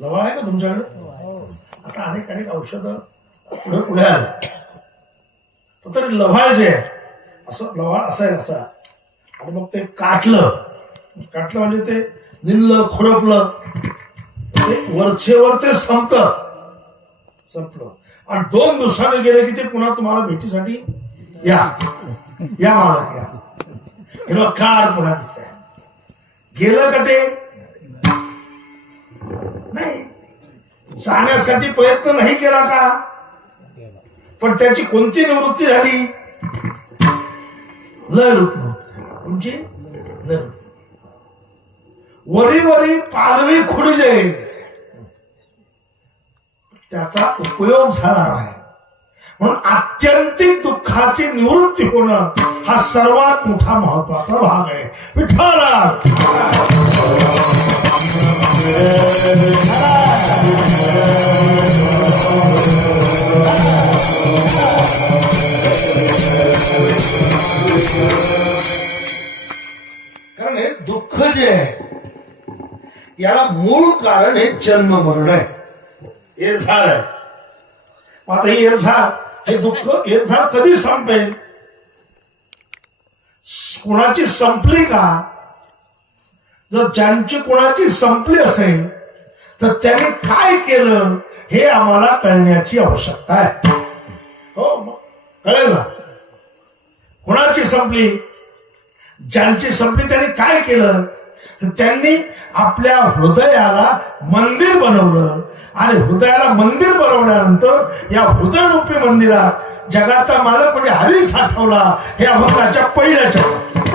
लवळ आहे का तुमच्याकडे? आता अनेक अनेक औषधं पुढे पुढे आले. तर तरी लव्हाळ जे आहे असं लव्हाळ असं. आहे आणि मग ते काटलं. काटलं म्हणजे ते निनलं खुरपलं. ते वरचेवर ते संपत. संपलं. आणि दोन दिवसाने गेले की ते पुन्हा तुम्हाला भेटीसाठी या. या मला या. कार पुन्हा दिसत गेलं का ते? जाण्यासाठी प्रयत्न नाही केला का? पण त्याची कोणती निवृत्ती झाली? लय म्हणजे वरी वरी पालवी खुडजे त्याचा उपयोग झाला आहे म्हणून आत्यंतिक दुःखाची निवृत्ती होणं हा सर्वात मोठा महत्त्वाचा भाग आहे. विठ्ठल! हे दुःख जे आहे याला मूळ कारण हे जन्म मरण आहे. एरझार आहे. आता ही एरझाळ हे दुःख एरझार कधी संपेल? कुणाची संपली का? जर ज्यांची कुणाची संपली असेल तर त्याने काय केलं हे आम्हाला कळण्याची आवश्यकता आहे. हो कळेल ना? कुणाची संपली? ज्यांची सभ्यतेने त्यांनी काय केलं? तर त्यांनी आपल्या हृदयाला मंदिर बनवलं. आणि हृदयाला मंदिर बनवल्यानंतर या हृदयरूपी मंदिरात जगाचा मालक म्हणजे हरी साठवला हे अभंगाच्या पहिल्या चरणात.